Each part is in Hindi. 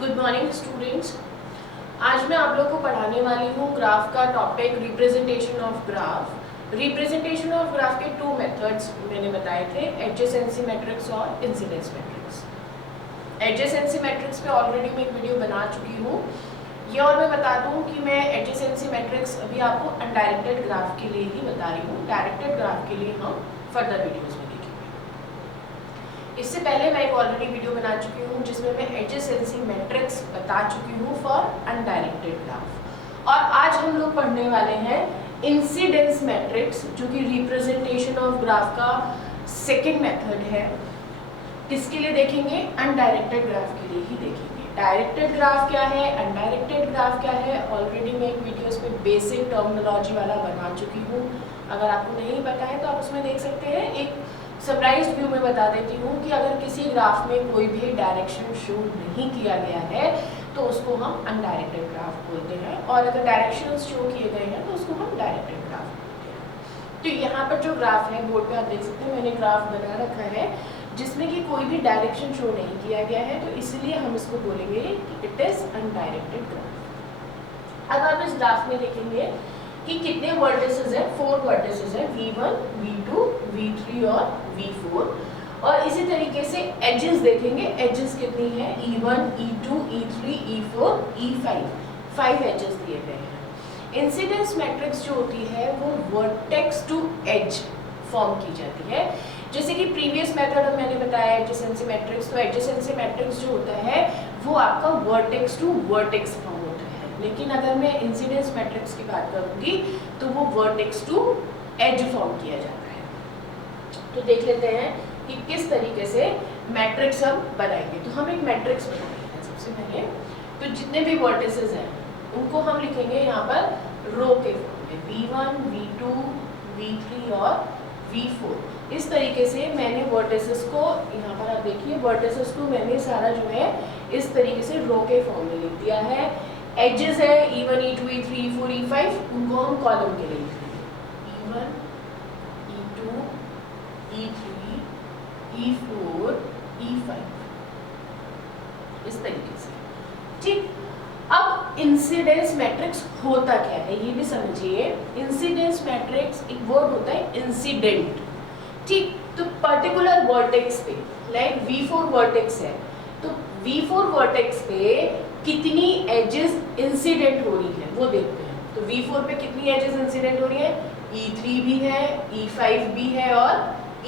Good morning students. आज मैं आप लोग को पढ़ाने वाली हूँ ग्राफ का topic representation of graph. Representation of graph के टू मेथड्स मैंने बताए थे, एडजेसेंसी मैट्रिक्स और इंसिडेंस मैट्रिक्स। एडजेसेंसी मैट्रिक्स पे ऑलरेडी मैं एक वीडियो बना चुकी हूँ। ये और मैं बता दूँ कि मैं एडजेसेंसी मैट्रिक्स अभी आपको अनडायरेक्टेड ग्राफ के लिए ही बता रही हूँ। डायरेक्टेड ग्राफ के लिए हम फर्दर वीडियोज़ में देखेंगे। इससे पहले मैं एक ऑलरेडी वीडियो बना चुकी हूँ जिसमें मैं एडजेसेंसी मैट्रिक्स बता चुकी हूँ फॉर अनडायरेक्टेड ग्राफ। और आज हम लोग पढ़ने वाले हैं इंसिडेंस मैट्रिक्स, जो कि रिप्रेजेंटेशन ऑफ ग्राफ का सेकेंड मेथड है। किसके लिए देखेंगे? अनडायरेक्टेड ग्राफ के लिए ही देखेंगे। डायरेक्टेड ग्राफ क्या है, अनडायरेक्टेड ग्राफ क्या है, ऑलरेडी मैं एक वीडियो इस पे बेसिक टर्मिनोलॉजी वाला बना चुकी हूँ। अगर आपको नहीं पता है तो आप उसमें देख सकते हैं। एक सरप्राइज व्यू में बता देती हूँ कि अगर किसी ग्राफ में कोई भी डायरेक्शन शो नहीं किया गया है तो उसको हम अनडायरेक्टेड ग्राफ बोलते हैं, और अगर डायरेक्शंस शो किए गए हैं तो उसको हम डायरेक्टेड ग्राफ बोलते हैं। तो यहाँ पर जो ग्राफ है, बोर्ड पे आप देख सकते हैं मैंने ग्राफ बना रखा है जिसमें कि कोई भी डायरेक्शन शो नहीं किया गया है, तो इसलिए हम इसको बोलेंगे कि इट इज अनडायरेक्टेड ग्राफ। अब आप इस ग्राफ में देखेंगे कि कितने वर्टिसेस हैं, 4 वर्टिसेस हैं, V1, V2, V3 और V4। और इसी तरीके से एजेस देखेंगे, एजेस कितनी है, E1, E2, E3, E4, E5, 5 edges दिए गए हैं। इंसिडेंस मैट्रिक्स जो होती है वो वर्टेक्स टू एज फॉर्म की जाती है। जैसे कि प्रीवियस मेथड मैंने बताया एडजेसेंसी मैट्रिक्स, तो एडजेसेंसी मैट्रिक्स जो होता है वो आपका वर्टेक्स टू वर्टेक्स फॉर्म होता है। लेकिन अगर मैं इंसिडेंस मैट्रिक्स की बात करूंगी तो वो वर्टेक्स टू एज फॉर्म किया जाता है। तो देख लेते हैं कि किस तरीके से मैट्रिक्स हम बनाएंगे। तो हम एक मैट्रिक्स बनाएंगे सबसे पहले। तो जितने भी वर्टिसेस हैं उनको हम लिखेंगे यहाँ पर रो के फॉर्म में, V1, V2, V3 और V4। इस तरीके से मैंने वर्टिसेस को, यहाँ पर आप देखिए वर्टिसेस को मैंने सारा जो है इस तरीके से रो के फॉर्म में लिख दिया है। एजेस है E1, E2, E3, E4, E5, उनको हम कॉलम के लिए लिखेंगे, E1, E2, E3, E4, E5, इस तरीके से। ठीक, अब इंसिडेंस मैट्रिक्स होता क्या है ये भी समझिए। इंसिडेंस मैट्रिक्स एक वर्ड होता है इंसिडेंट। ठीक, तो पर्टिकुलर वर्टेक्स पे, लाइक V4 वर्टेक्स है, तो V4 वर्टेक्स पे कितनी एजेस इंसिडेंट हो रही है वो देखते हैं। तो V4 पे कितनी एजेस इंसिडेंट हो रही है, E3 भी है, E5 भी है और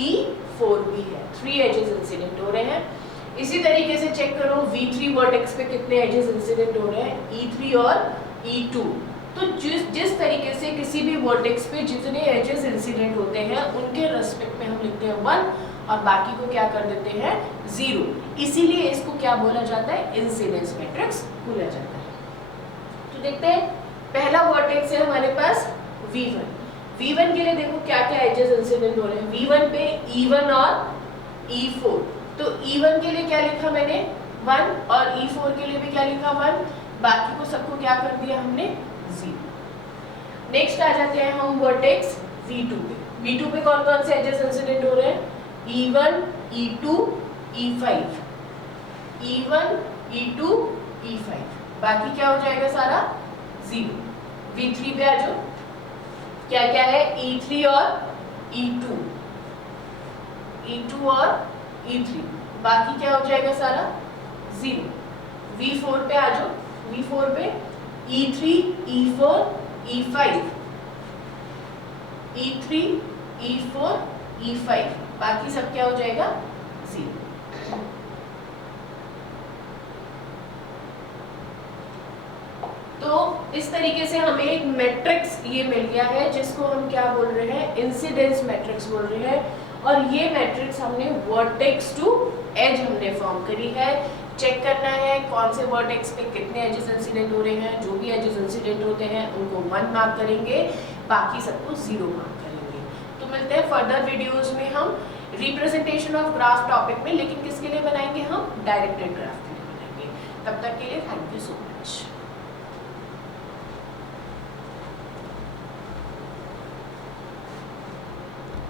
E4 भी है, 3 एजेस इंसिडेंट हो रहे हैं। इसी तरीके से चेक करो V3 वर्टेक्स पे कितने एजेस इंसिडेंट हो रहे हैं, E3 और E2। तो जिस तरीके से किसी भी वर्टेक्स पे जितने एजेस इंसिडेंट होते हैं उनके रेस्पेक्ट में हम लिखते हैं 1 और बाकी को क्या कर देते हैं 0। इसीलिए इसको क्या बोला जाता है, इंसिडेंस मैट्रिक्स बोला जाता है। तो देखते हैं, पहला वर्टेक्स है हमारे पास V1। V1 के लिए देखो क्या क्या एजेस इंसिडेंट हो रहे हैं। V1 पे E1 और E4, तो E1 के लिए क्या लिखा मैंने 1 और E4 के लिए भी क्या लिखा 1, बाकी को सबको क्या कर दिया हमने 0। नेक्स्ट आ जाते हैं हम वर्टेक्स V2 पे। V2 पे कौन कौन से एजेस इंसिडेंट हो रहे हैं, E1, E2, E5, E1, E2, E5, बाकी क्या हो जाएगा सारा 0। V3 पे आ जाओ, क्या क्या है, E3 और E2, E2 और E3, बाकी क्या हो जाएगा सारा 0। V4 पे आ जाओ, V4 पे E3, E4, E5, E3, E4, E5, बाकी सब क्या हो जाएगा 0। तो इस तरीके से हमें एक मैट्रिक्स ये मिल गया है जिसको हम क्या बोल रहे हैं, इंसिडेंस मैट्रिक्स बोल रहे हैं। और ये मैट्रिक्स हमने वर्टेक्स टू एज हमने फॉर्म करी है। चेक करना है कौन से वर्टेक्स पे कितने एजेस इंसिडेंट हो रहे हैं। जो भी एजेस इंसिडेंट होते हैं उनको 1 मार्क करेंगे, बाकी सबको 0 मार्क करेंगे। तो मिलते हैं फर्दर वीडियोस में हम रिप्रेजेंटेशन ऑफ ग्राफ टॉपिक में, लेकिन किसके लिए बनाएंगे, हम डायरेक्टेड ग्राफ के लिए बनाएंगे। तब तक के लिए थैंक यू सो मच।